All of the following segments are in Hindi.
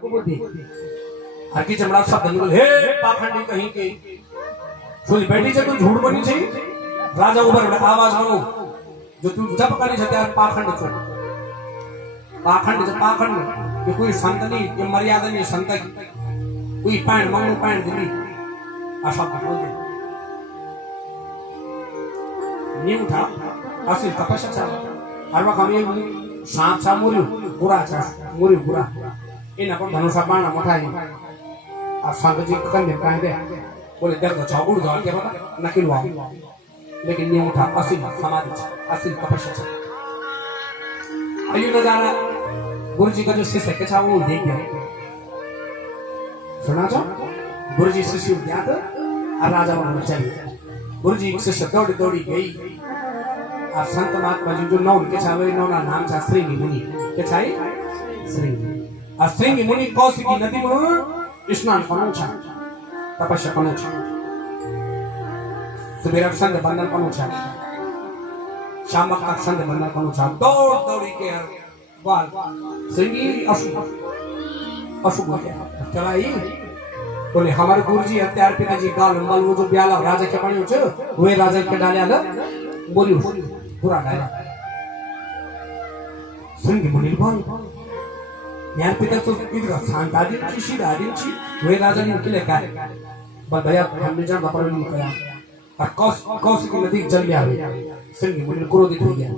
को बुद्धि हर की चमड़ा शब्द निकल हे पाखंडी कहीं के सुन बेटी से तू झूठ बोली छी राजा ऊपर आवाज मानो जो तू जप करी छते पाखंड छो पाखंड से पाखंड कि कोई संत नहीं कि मर्यादा नहीं संत की कोई पैंट मंगू पैंट दिली आशा बोल दे नहीं उठा असली तपस्या चल हर वक्त हम सांप सा मुरु बुरा सा मुरु बुरा इन अपन धनुषा बाण मठाई आ संत जी कंधे काहे दे बोले देखो चौगुड़ दौड़ के पता नकिल हुआ लेकिन नहीं उठा असली समाधि असली तपस्या चल अयो नजारा गुरु जी का जो शिष्य के छा वो देख गया सुना जो गुरु जी शिष्य गया तो और राजा वहां चले गुरु जी शिष्य दौड़ी दौड़ी गई और संत महात्मा जी जो नौ के छावे नौ ना नाम छा श्रृंगी मुनि के छाई श्रृंगी और श्रृंगी मुनि कौशिकी नदी में स्नान करनो छा तपस्या करनो छा सुबह संत बंदन करनो छा शाम का संत बंदन करनो छा दौड़ दौड़ी के बाल श्रृंगी अशुभ अशुभ हो गया चलाई बोले हमारे गुरुजी हत्यार पिताजी गाल मल वो जो ब्याला राजा के बणी छ वे राजा के डाले आला बोली पूरा डाला श्रृंगी मुनि बोल यार पिता तो इधर शांत आदि की सीधा आदि छी वे राजा ने के लेकर बदया हमने जान बापर ने कहा और कौशिक नदी जल गया श्रृंगी मुनि क्रोधित हो गया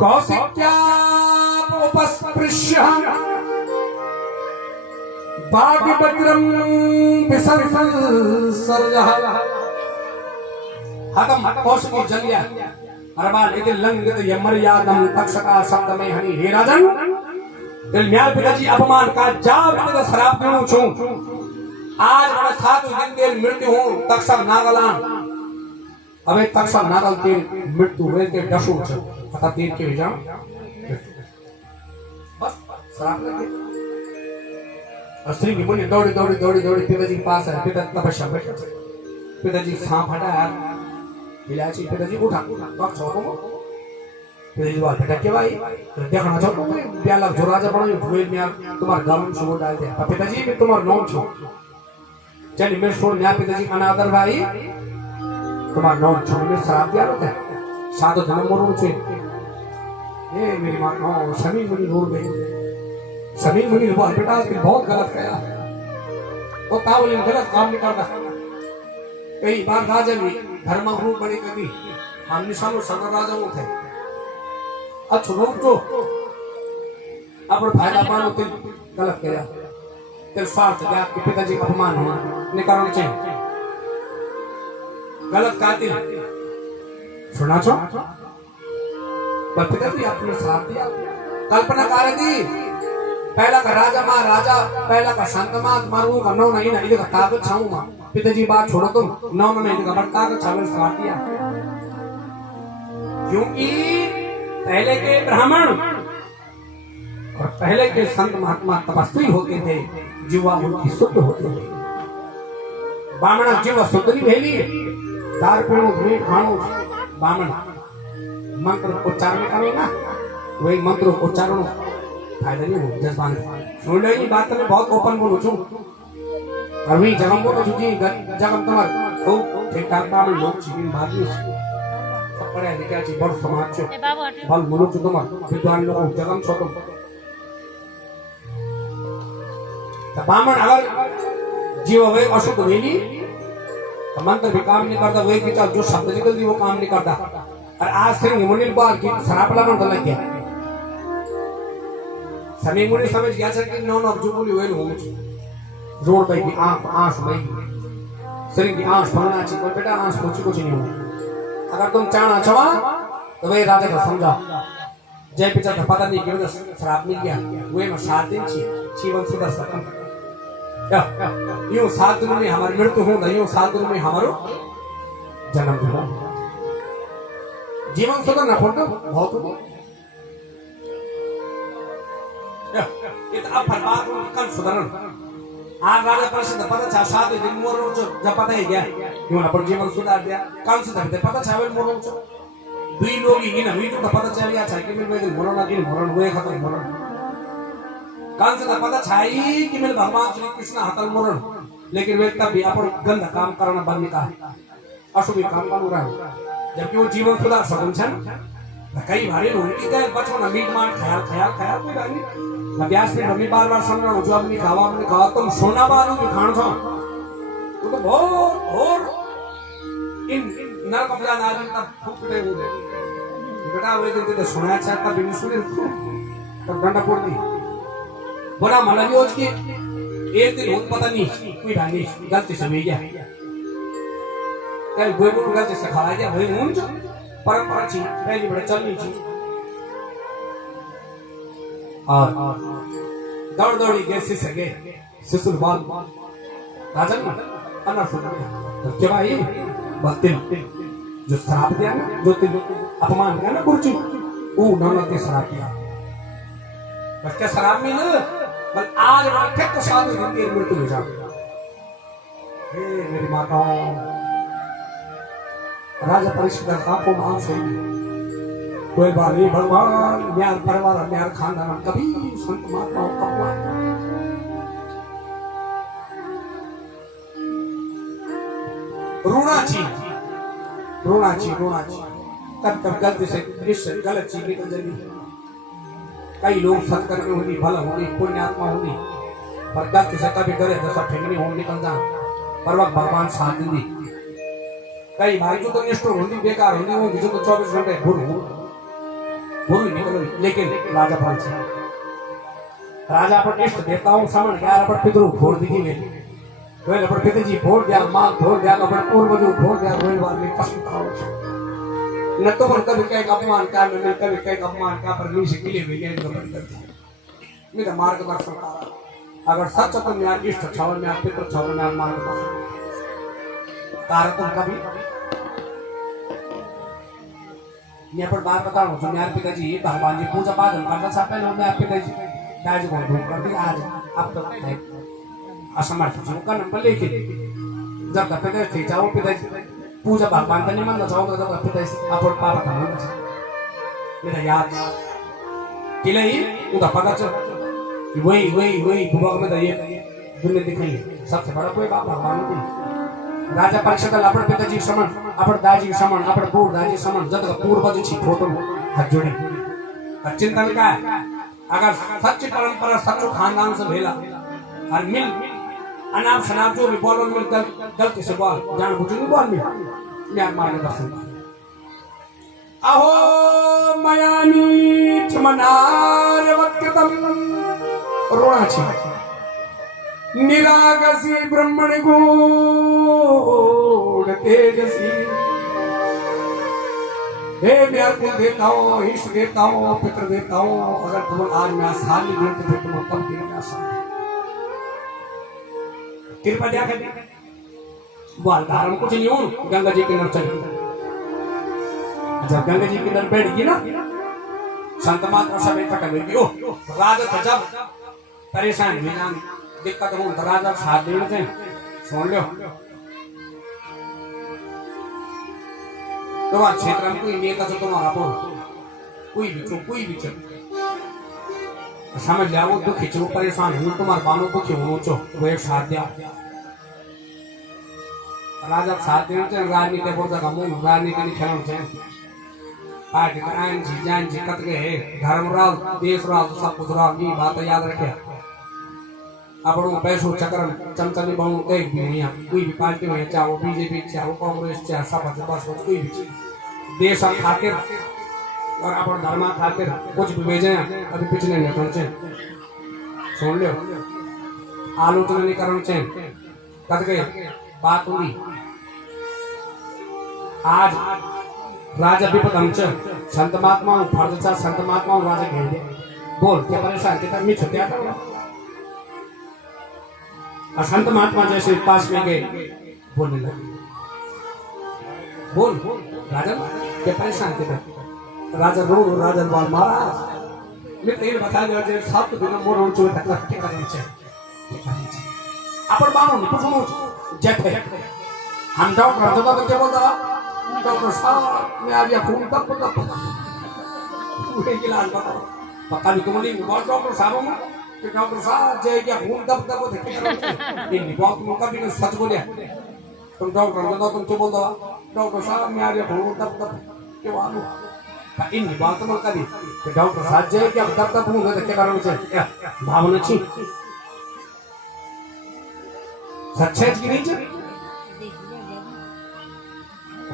कौशिक्या उपस्पृश्य बागभद्रम विसर्जन सर्जः हतम कौशिक जल गया अरबाल इति लंघित यमर्यादम तक्षका शब्द में हनि हे राजन दिल म्याल पिताजी अपमान का जा बिना शराब पीणु छु आज मैं 7 दिन के मृत्यु हूं तक्षक नागलान अबे तक्षक नागल के मृत्यु हुए के डसु छ अतः दिन के जाओ बस शराब लगे श्री मुनि दौड़ी दौड़ी दौड़ी दौड़ी पिताजी के पास है पिता तपस्या बैठे पिताजी सांप हटाया इलाची पिताजी उठा बक छोको पिताजी बात बेटा के भाई देखना छोको ब्याला जो राजा बनो हुए में तुम्हार गम शुरू डाल दे पिताजी मैं तुम्हार नाम छो चल मैं छोड़ न्या पिताजी अनादर भाई तुम्हार नाम छो में शराब दिया होता है साधु जन्म मरो छे ए मेरी मां नो समी मुनि रोड गई सभी मुनि बोल बेटा कि बहुत गलत किया वो तावली गलत काम नहीं करता कई बार राजा भी धर्मगुरु बने कभी हम निशानो सगर राजा थे अच्छा लोग जो अब फायदा पानो ते गलत किया तेरे स्वार्थ क्या कि पिताजी का अपमान होना नहीं करना चाहिए गलत कातिल सुना छो पर पिताजी आपने साथ दिया कल्पना कार्य दी पहला का राजा महाराजा पहला का संत मारू का नौ नहीं ना इधर का ताकत छाऊं मां पिताजी बात छोड़ो तुम नौ नहीं इधर का बड़का का छावल साथ दिया क्योंकि पहले के ब्राह्मण और पहले के संत महात्मा तपस्वी होते थे जीवा उनकी शुद्ध होते थे बामण जीवा शुद्ध नहीं भेली दार पीणु धुई खाणु बामण मंत्र उच्चारण करो ना वही मंत्र उच्चारण फायदा नहीं हो जज्बान सुन ले ये बात मैं बहुत ओपन बोलूं छु अभी जगम को तो जी जगम तुम्हार खूब ठीक ठाक काम लोग जीवन बात नहीं सब पढ़े लिखे छी बड़ समाज छो बल मुलुक छु तुम्हार विद्वान लोग जगम छो तुम ब्राह्मण अगर जीव वे अशुद्ध वेली मंत्र भी काम नहीं करता वही की जो शब्द निकलती वो काम नहीं करता और आज से मुनि बाल की शराब लगाने लग गया समी मुनि समझ गया सर कि नौ जो बोली वेल हो जोड़ पे की आंख में शरीर की आंख भरना चाहिए कोई बेटा आंख कुछ नहीं हो अगर तुम चाहना चाहा तो वही राजा को समझा जय पिता का पता नहीं क्यों शराब नहीं किया वे में 7 दिन जीवन सुधर सकम यूं 7 दिन में हमारी मृत्यु हो यूं 7 दिन में हमारो जन्म हुआ जीवन सुधर ना फोटो बहुत हो अब बात कल सुधरण आज राजा परिषद पता छा 7 दिन मोरो जो जब पता ही गया क्यों ना पर जीवन सुधार दिया कल सुधर पता छा वे मोरो जो दुई लोग ही ना वीटो का पता चल गया था कि मैं दिन मोरो ना दिन मोरो हुए खत्म मोरो कंस का पता छाई कि मेरे भगवान श्री कृष्ण हतल मोरण, लेकिन वे तब भी अपन गंदा काम करना बंद का अशुभ काम कर रहा है, जबकि वो जीवन सुधार सकूं छन। कई भारी उनकी गए बचपन मीट मान ख्याल ख्याल ख्याल कोई रानी न ब्यास में मम्मी बार समझ रहा हूं जो अपनी खावा तुम सोना बालू भी खान छो तो बहुत और इन नरक अपना नारी तब फूकते हुए बेटा वे दिन तो सुना अच्छा तब भी सुने तब डंडा फोड़ दी बड़ा मला भी की एक दिन होत पता नहीं कोई रानी गलती से गया कल कोई को गलती से खाया गया वही मुंज परंपरा थी पहली बड़े चलनी थी और दौड़ दौड़ी गए से गए शिशुर बाल राजन अन्ना सुन तो क्या भाई बतिल जो श्राप दिया ना जो तिल अपमान किया ना गुरुजी वो नौनत के श्राप किया बस क्या श्राप में ना बल आज रखे तो साधु जिंदगी मृत्यु हो जाएगा हे मेरी माताओं राजा परीक्षित आपको मान से कोई बारी भगवान न्याय परिवार न्याय खानदान कभी संत महात्माओं का रोना ची तब गलती से निश्चय गलत चीज निकल जाएगी। कई लोग सत्कर्मी होनी भला होनी पुण्यात्मा होनी पर गलती से कभी करे तो सब ठेकनी होने निकल जा पर वक्त भगवान साथ दी। कई भाई जो तो निष्ठुर होनी बेकार होनी वो जो तो 24 घंटे भूल निकल लेकिन राजा फल से राजा पर इष्ट देवताओं समझ 11 पर पितरों फोड़ दी गई वेल पर पिताजी फोड़ दिया मां फोड़ दिया अपन पूर्वजों फोड़ दिया रोई बार में कष्ट खाओ न तो पर कभी कहीं अपमान का मैं कभी कहीं अपमान का पर नीचे के लिए भी ये गलत करता मेरा मार्गदर्शन अगर सच तो मेरा इष्ट छावर में पितृ छावर में मार्गदर्शन तुम कभी यहाँ पर बात बता रहा हूँ मेरे पिताजी भगवान जी पूजा पाठ करना था पहले मेरे पिताजी दादी को ढूंढ कर दिया आज अब तो असमर्थ का नंबर लेके जब तक पिताजी थे जाओ पिताजी पूजा भगवान का नहीं मानना चाहोगे जब पिताजी आप और पापा का मानना मेरा याद किले ही उधर पता चल वही भूभाग में ये दुनिया दिखाई सबसे बड़ा कोई बाप भगवान की राजा परीक्षित अपन पिताजी समान अपन दाजी समान अपन बूढ़ दाजी समान जब तक पूर्वज छी फोटो हाथ जोड़े चिंतन का है अगर सच्ची परंपरा सच्चो खानदान से भेला और मिल अनाप शनाप जो भी बोलो मिल गलती से बोल जान बुझ नहीं बोल मिल मार्गदर्शन अहो मयानी चमनार वक्तम रोना छी निरागसी ब्रह्मण गूढ़ तेजसी हे मैं को देता हूँ ईश्वर देता हूँ पितृ देता हूँ अगर तुम आज मैं आसानी देते तो तुम कम की आसान कृपा क्या कर बोल धारण कुछ नहीं हूँ गंगा जी के नर चली जब गंगा जी के नर बैठगी ना संत महात्मा सब इकट्ठा बैठी ओ राजा जब परेशान हुई ना दिक्कत हो राजा साथ देने थे सुन लो तुम्हारे क्षेत्र में कोई नेता से तुम्हारा कोई भी समझ लिया वो दुखी चो परेशान हूँ तुम्हारे बानो दुखी हो चो वो एक साथ दिया राजा साथ देने थे राजनीति बोलता था मुंह राजनीति नहीं खेलना चाहिए पार्टी का आयन जी जान जी कत गए धर्म राज देश राज सब कुछ राज ये बात याद रखे अपन पैसों चक्र चमचमी बहु एक भी नहीं कोई भी पार्टी में चाहे वो बीजेपी चाहे वो कांग्रेस चाहे सपा बस कोई भी देश खातिर और अपन धर्म खातिर कुछ भी भेजे अभी पिछले नहीं करना चाहिए सुन लो आलोचना नहीं करना चाहिए कद गए बात हुई आज राजा विपद हम संत महात्मा फर्ज संत महात्मा राजा घेर दे बोल क्या परेशान कितना मिछ क्या करो और संत महात्मा जैसे पास में गए बोलने लगे बोल राजा क्या परेशान कितना राजा रो राजा बोल महाराज मैं तेरे बता दिया जे 7 दिन मोर रोड चोर तक के करनी चाहिए अपन बानो नहीं पूछो जैसे हम डॉक्टर तो क्या बोलता डॉक्टर साहब मैं आज खून तब पूरे इलाज बताओ पता नहीं तुम्हारी डॉक्टर साहब कि डॉक्टर साहब जय क्या खून दब दब होते क्या इन बात में कभी नहीं सच बोले तुम डॉक्टर ने तो तुम चुप बोल दो डॉक्टर साहब मैं आज खून दब दब क्यों आलू इन बात में कभी कि डॉक्टर साहब जय क्या दब दब खून होते क्या कारण से भावना छी सच्चाई की नहीं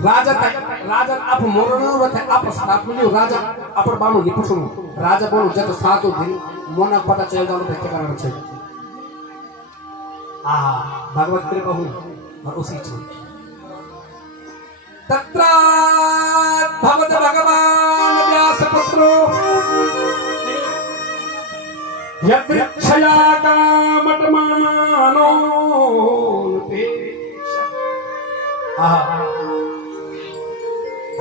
राजा राजा आप मोरनो रथे आप स्थापनु राजा अपर बानु निपुषनु राजा बोलु जत सातो दिन मोना पता चल जानो त के कारण छ भगवत कृपा हो और उसी चीज तत्र भगवत भगवान व्यास पुत्रो यद्रक्षया कामटमानो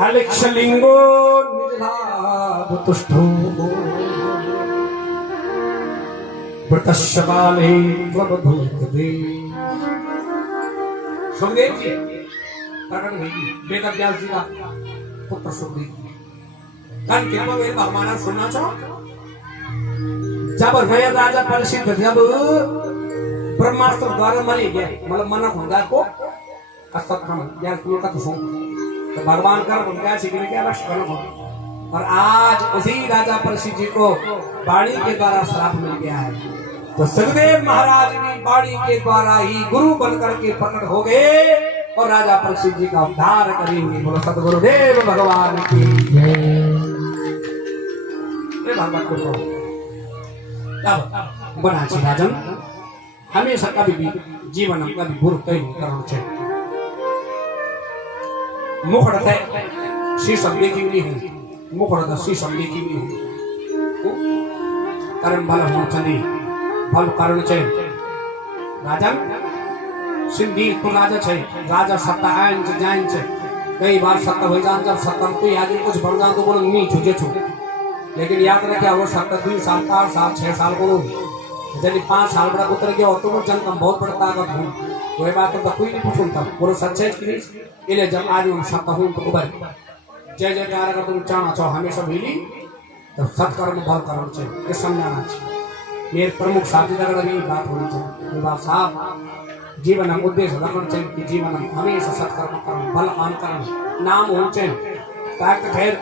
अलिक्षलिंगो निजलाभतुष्टो वृतश्शबाले त्वबधूतवे सुखदेव जी प्रकट हुई वेद व्यास जी का पुत्र सुखदेव कल कृपा में भगवान सुनना चाहो जब गया राजा परीक्षित जब ब्रह्मास्त्र द्वारा मरे गया मतलब मना होगा को असत्कर्म या क्यों का तो तो भगवान कर उनका सीखने के अवश्य कर्म हो और आज उसी राजा परीक्षित जी को वाणी के द्वारा श्राप मिल गया है तो सुखदेव महाराज भी वाणी के द्वारा ही गुरु बनकर के प्रकट हो गए और राजा परीक्षित जी का उद्धार करेंगे बोलो सतगुरुदेव भगवान की भगवान को तब बना राजन हमेशा कभी भी जीवन में कभी बुरा कहीं करना चाहिए मुखड़ते शीशम देखी नहीं हूँ मुखड़ता शीशम देखी नहीं हूँ कर्म भल हो चली भल कारण चाहिए राजन सिंधी तो राजा चाहिए राजा सत्ता आयन से जायन से कई बार सत्ता हो जान जब सत्ता तो आगे कुछ बढ़ जान तो बोलो नहीं छुजे छू लेकिन याद रखे वो सत्ता 2 साल 4 साल 6 साल बोलो यदि 5 साल बड़ा उतर गया और तुम जन कम बहुत बड़ा ताकत हूँ वही बात तो कोई नहीं पूछता बोलो सच्चाई की नहीं इले जब आज उन सत्ता हूँ तो उबर जय जयकार अगर तुम चाहना चाहो हमेशा मिली तो सत्कर्म बहुत करना चाहिए ये समझाना चाहिए मेरे प्रमुख साथी अगर यही बात होनी चाहिए बात साहब जीवन हम उद्देश्य रखना चाहिए कि जीवन हम हमेशा सत्कर्म कर्म बल मान कर्म नाम होना चाहिए ताकि खैर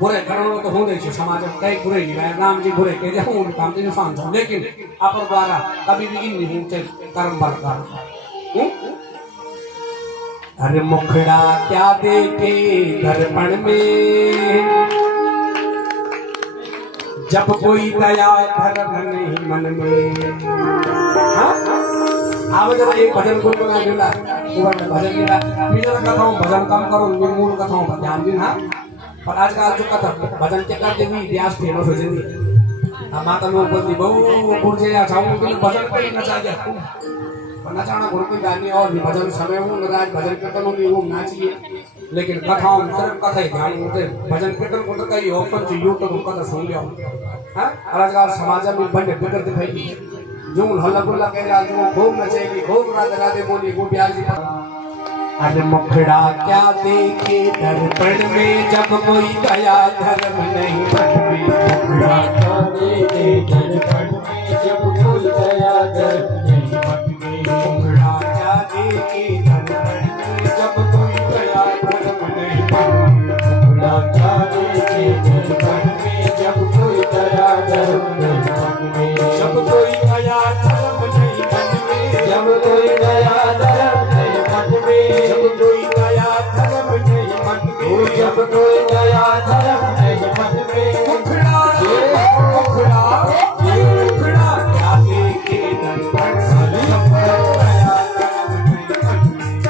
बुरे कर्म तो होंगे समाज में कई बुरे ही नाम जी बुरे कह जाऊँ काम तो इंसान जाऊँ लेकिन अपर द्वारा कभी भी इन नहीं चाहिए कर्म बल कर्म अरे मुखड़ा क्या देखे दर्पण में जब कोई दया धर्म नहीं मन में आवे जरा एक भजन को बना देला भजन देला मैं जरा कथाऊं भजन काम करो निर्मूल कथाऊं पर ध्यान देना पर आज का जो कथा भजन के कर देवी व्यास फेमस हो जाएगी अब माता लोग बोलती बहु पुरजे या छाऊं के भजन पे नचा गया नचाना गुरु की गानी और भजन समय हूँ राज भजन कीर्तन भी वो नाचिए लेकिन कथाओं सिर्फ कथा ही ध्यान होते भजन कीर्तन को तो कई ऑप्शन चाहिए यूट्यूब कथा सुन लिया अराजगार समाज में बंद बिगड़ दिखाई जो हल्ला गुल्ला कह रहा जो खूब नचेगी खूब राधे राधे बोली वो ब्याज अरे मुखड़ा क्या देखे दर्पण में जब कोई दया धर्म नहीं मुखड़ा क्या देखे दर्पण में जब कोई दया धर्म नहीं मुखड़ा क्या देखे दर्पण में जब कोई दया धर्म नहीं मुखड़ा क्या देखे दर्पण में जब कोई दया धर्म नहीं जब कोई दया धर्म नहीं जब कोई दया धर्म नहीं जब कोई दया धर्म नहीं जब कोई दया धर्म नहीं मन में मुखड़ा क्या देखे दर्पण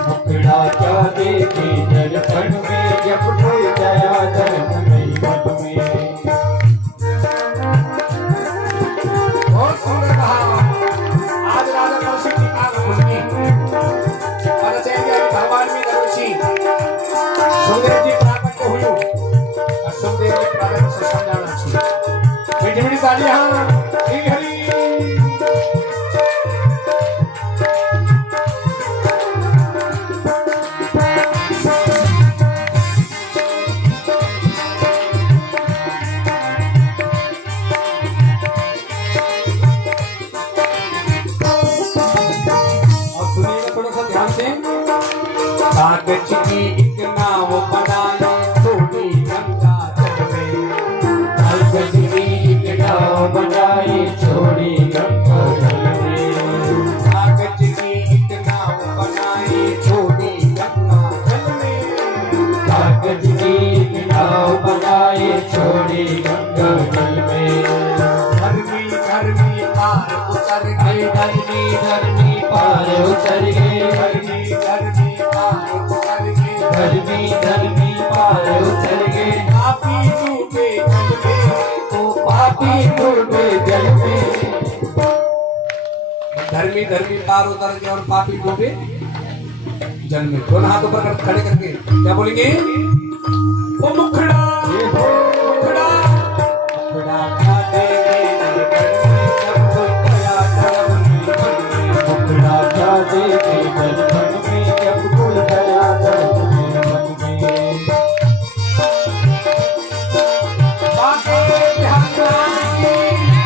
मुखड़ा क्या देखे दर्पण में जब कोई दया धर्म नहीं मन में बहुत सुंदर कहा आज राजा कौशिक की काल खुलगी भगवान में दरोशी सुखदेव जी प्राप्त को हुई और सुखदेव जी प्राप्त से समझाना चाहिए मीठी मीठी तालियां हरी हरी कागज की एक नाव बनाए छोड़ी गंगा जल में। कागज की एक नाव बनाई छोड़ी गंगा जल में। कागज की एक नाव बनाई छोड़ी गंगा जल में। कागज की एक नाव बनाई छोड़ी गंगा जल में। धर्मी धर्मी पार उतर गए। धर्मी धर्मी पार उतर गए। धर्मी धर्मी पार उतर गए। धर्मी धर्मी पार उतर गए। पापी डूबे जल में। तो पापी डूबे जल में। धर्मी धर्मी पार उतर गए और पापी डूबे जल में। दोनों हाथों पर खड़े करके क्या बोलेंगे? ओ मुखड़ा मुखड़ा मुखड़ा क्या देवे जब कोई गया धर्म में। मुखड़ा क्या देवे दर्पण में जब कोई गया दर्पण में। बाके बिहार की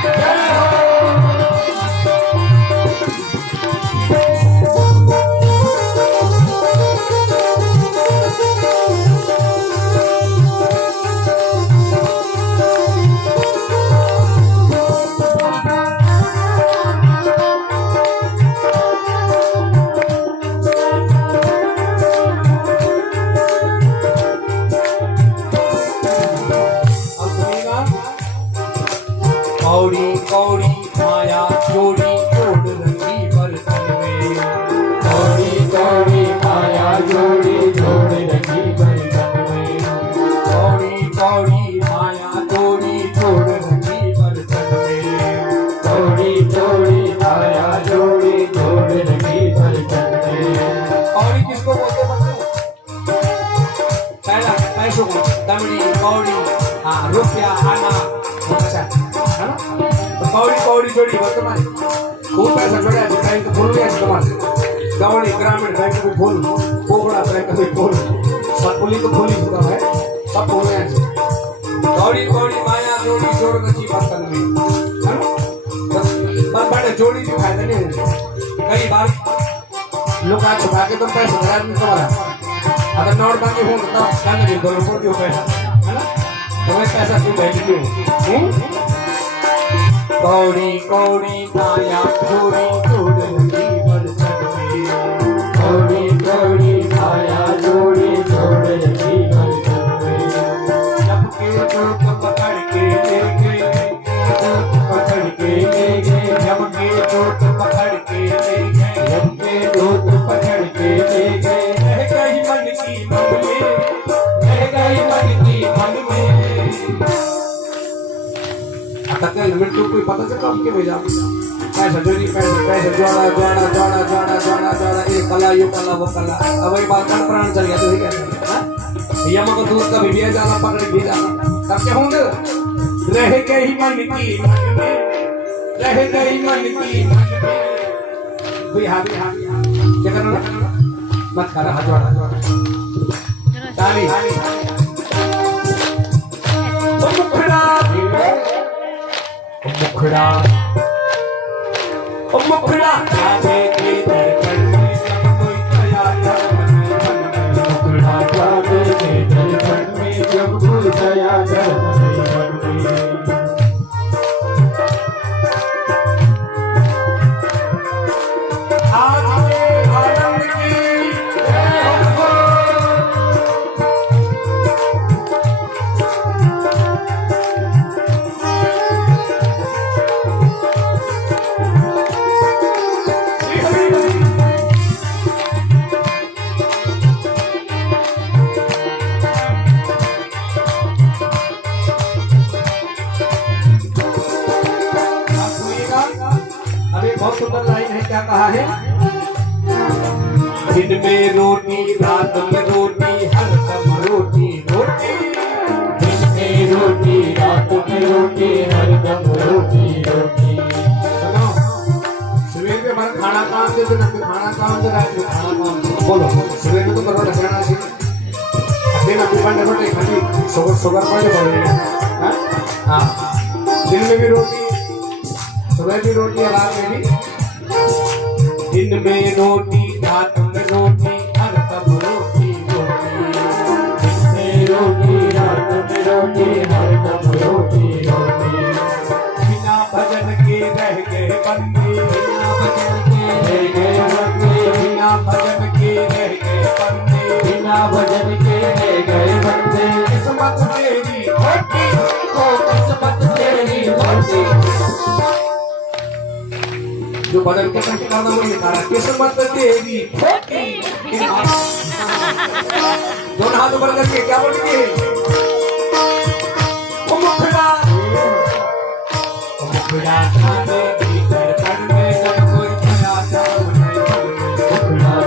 जय हो। कौड़ी कौड़ी माया जोड़ी जोड़ रंगी बर्तन में। कौड़ी कौड़ी माया जोड़ी जोड़ रखी बर्तन में। कौड़ी कौड़ी माया जोड़ी जोड़ रंगी बर्तन में। कौड़ी कौड़ी माया जोड़ी जोड़ रखी बर्तन में। कौड़ी किसको बोलते बच्चों? पहला पैसों को दमड़ी कौड़ी, हाँ रुपया आना अच्छा है ना। तो कौड़ी कौड़ी जोड़ी बोलते मारे खूब पैसा जोड़ा है बैंक भूल गया तुम्हारे। गवड़ी ग्रामीण बैंक भी भूल, कोबड़ा बैंक भी भूल, सब पुलिस तो भूल ही चुका है, सब भूल गए। कौड़ी कौड़ी माया जोड़ी जोड़ रखी बर्तन में, है ना। बस बड़े जोड़ी भी फायदा नहीं है। कई बार लुका छुपा के तुम पैसे भरा नहीं तुम्हारा, अगर नोट बाकी हो तो जाने दे 2 रुपये दियो पैसा, है ना। तुम्हें पैसा क्यों भेज दियो? कौड़ी कौड़ी माया जोड़ी जोड़ रखी बर्तन में। कौड़ी कौड़ी माया जोड़ी जोड़ रखी बर्तन में। जब के जोत पकड़ के ले गए, पकड़ के ले गए। जब के जोत पकड़ के ले गए, जब के दूत पकड़ के ले गए। रह गई मन की मन में, रह गई मन की मन में। मृत्यु कोई पता चला हमके भेजा पैसा जोड़ी पैसे जोड़ा जोड़ा जोड़ा जोड़ा जोड़ा जोड़ा ये कला यो कला वो कला। अब वही बात का प्राण चल गया तो ही कहते हैं यम को दूध का भी जाला पकड़ भी जाला तब क्या होंगे? रह गई मन की मन में, रह गई मन की मन में। बिहार बिहार क्या करना मत कर रहा जोड़ा ताली मुखड़ा मुखड़ा मुखड़ा जाने के दर्पण में जब कोई गया धर्म में। मुखड़ा जाने के दर्पण में जब कोई गया धर्म में। आज के आनंद की जय हो। बहुत सुंदर लाइन है, क्या कहा है? दिन में रोटी रात में रोटी हर दम रोटी रोटी। दिन में रोटी रात में रोटी हर दम रोटी रोटी। सुनो सुबह में हमारा खाना काम दे तो खाना काम दे, रात में खाना काम दे। बोलो सुबह में तो बरोबर खाना चाहिए। दिन में बंद रोटी खाली शुगर पड़े पड़े। हाँ दिन में भी रोटी, सुबह भी रोटी और रात में भी। दिन में रोटी रात में रोटी हर दम रोटी गए बंदे बिना भजन के रह गए बंदे बिना भजन के रह बिना भजन के रह गए बंदे गए बंदे किस्मत तेरी खोटी ओ किस्मत तेरी होती जो बदल के संग गाना वो ये तारा किस्मत तेरी खोटी दोनों हाथ ऊपर करके क्या बोलेंगे ओ मुखड़ा जाने भीतर मन में जब कोई दया धर्म नहीं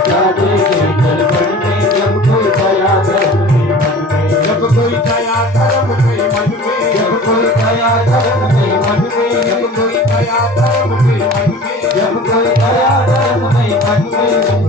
जाने भीतर मन में जब कोई दया धर्म नहीं मन में जब कोई दया धर्म में मन में जब कोई दया धर्म में मन में जब कोई दया धर्म में मन में जब कोई दया धर्म में मन में